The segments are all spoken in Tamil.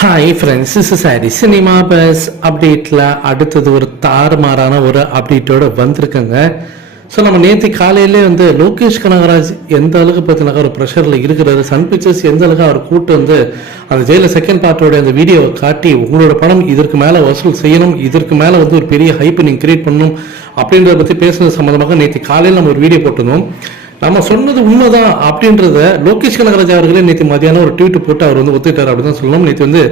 Hi friends is sorry cinema buzz அப்டேட்டில் அடுத்தது ஒரு தாறுமாறான ஒரு அப்டேட்டோட வந்திருக்குங்க. ஸோ நம்ம நேற்று காலையிலே வந்து லோகேஷ் கனகராஜ் எந்த அளவுக்கு பார்த்தீங்கன்னா ஒரு ப்ரெஷரில் இருக்கிறாரு சன் பிக்சர்ஸ் எந்த அளவுக்கு அவர் கூட்டு வந்து அந்த ஜெயிலில் செகண்ட் பார்ட்டோட அந்த வீடியோவை காட்டி உங்களோட படம் இதற்கு மேலே வசூல் செய்யணும் இதற்கு மேலே வந்து ஒரு பெரிய ஹைப்பை நீங்கள் கிரியேட் பண்ணணும் அப்படின்றத பற்றி பேசுனது சம்மந்தமாக நேற்று காலையில் நம்ம ஒரு வீடியோ போட்டிருந்தோம். நம்ம சொன்னது உண்மைதான் அப்படின்றத லோகேஷ் கனகராஜ் அவர்களே நேற்று மதியானம் ஒரு ட்வீட் போட்டு அவர் வந்து ஒத்துக்கிட்டார் அப்படின்னு தான் சொல்லணும். நேற்று வந்து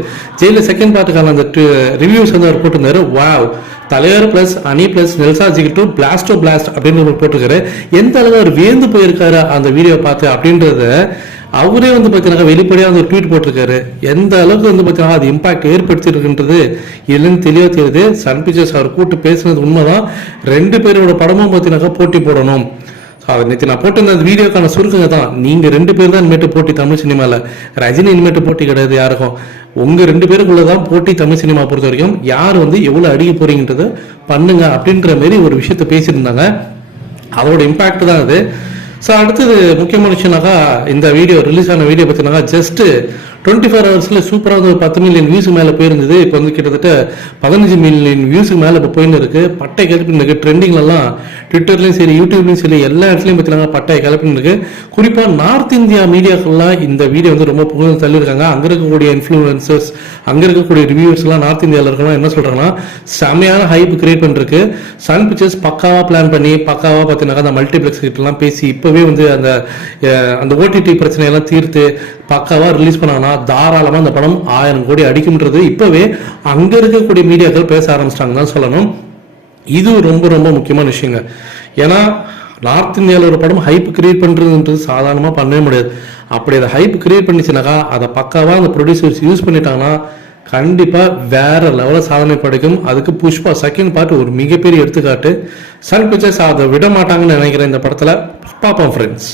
ஜெயிலில் செகண்ட் பார்ட்டுக்கான அந்த ரிவ்யூஸ் வந்து அவர் போட்டிருந்தாரு. வாவ் தலைவர் பிளஸ் அணி பிளஸ் நெல்சா ஜிகிட்டு பிளாஸ்டோ பிளாஸ்ட் அப்படின்னு ஒரு போட்டிருக்காரு. எந்த அளவு அவர் வியந்து போயிருக்காரு அந்த வீடியோ பார்த்து அப்படின்றத அவரே வந்து பார்த்தீங்கன்னா வெளிப்படையாக வந்து ஒரு ட்வீட் போட்டிருக்காரு. எந்த அளவுக்கு வந்து பார்த்தீங்கன்னா அது இம்பாக்ட் ஏற்படுத்தியிருக்குன்றது இல்லைன்னு தெளிவாக தெரியுது. சன் பிக்சர்ஸ் அவர் கூட்டு பேசுனது உண்மைதான். ரெண்டு பேரோட படமும் பார்த்தீங்கன்னாக்கா போட்டி போடணும். ஸோ அதை நேற்று நான் போட்டிருந்த அந்த வீடியோக்கான சுருக்கங்க தான். நீங்கள் ரெண்டு பேர் தான் இனிமேட்டு போட்டி தமிழ் சினிமாவில் ரஜினி இனிமேட்டு போட்டி கிடையாது யாருக்கும்? உங்கள் ரெண்டு பேருக்குள்ள தான் போட்டி தமிழ் சினிமா பொறுத்த வரைக்கும் யார் வந்து எவ்வளோ அடிக்க போறீங்கன்றத பண்ணுங்க அப்படின்ற மாரி ஒரு விஷயத்த பேசியிருந்தாங்க. அதோட இம்பேக்ட் தான் அது. ஸோ அடுத்தது முக்கியமான விஷயம்னாக்கா இந்த வீடியோ ரிலீஸ் ஆன வீடியோ பார்த்தீங்கன்னா ஜஸ்ட்டு டுவெண்ட்டி ஃபோர் ஹவர்ஸில் சூப்பராக வந்து ஒரு பத்து மில்லியன் வியூஸுக்கு மேலே போயிருந்தது. இப்போ வந்து கிட்டத்தட்ட பதினஞ்சு மில்லியன் வியூஸுக்கு மேலே இப்போ போயின்னு இருக்குது பட்டை கிளப்பின்னு இருக்குது ட்ரெண்டிங்லலாம் ட்விட்டர்லேயும் சரி யூடியூப்லையும் சரி எல்லா இடத்துலையும் பார்த்தீங்கன்னா பட்டை கிளப்பின்னு இருக்குது குறிப்பாக நார்த் இந்தியா மீடியாக்கள்லாம் இந்த வீடியோ வந்து ரொம்ப புகழ் தள்ளியிருக்காங்க. அங்கே இருக்கக்கூடிய இன்ஃப்ளூயன்சர்ஸ் அங்கே இருக்கக்கூடிய ரிவ்யூவர்ஸ்லாம் நார்த் இந்தியாவில் இருக்கலாம் என்ன சொல்கிறாங்கன்னா செமையான ஹைப் கிரியேட் பண்ணிருக்கு. சன் பிக்சர்ஸ் பக்காவாக பிளான் பண்ணி பக்காவாக பார்த்தீங்கன்னா அந்த மல்டிப்ளெக்ஸ் கிட்டலாம் பேசி இப்போவே வந்து அந்த அந்த ஓடிடி பிரச்சனையெல்லாம் தீர்த்து பக்காவாக ரிலீஸ் பண்ணாங்கன்னா தாராளமாக அந்த படம் ஆயிரம் கோடி அடிக்கும்ன்றது. இப்போவே அங்கே இருக்கக்கூடிய மீடியாக்கள் பேச ஆரம்பிச்சிட்டாங்க தான் சொல்லணும். இது ரொம்ப ரொம்ப முக்கியமான விஷயங்க. ஏன்னா நார்த் இந்தியாவில் ஒரு படம் ஹைப் கிரியேட் பண்ணுறதுன்றது சாதாரணமாக பண்ணவே முடியாது. அப்படி அதை ஹைப் கிரியேட் பண்ணிச்சுனாக்கா அதை பக்காவாக அந்த ப்ரொடியூசர்ஸ் யூஸ் பண்ணிட்டாங்கன்னா கண்டிப்பாக வேற லெவலில் சாதனை படைக்கும். அதுக்கு புஷ்பா செகண்ட் பார்ட் ஒரு மிகப்பெரிய எடுத்துக்காட்டு. சன் பிக்சர்ஸ் அதை விட மாட்டாங்கன்னு நினைக்கிறேன் இந்த படத்தில். பாப்போம் ஃப்ரெண்ட்ஸ்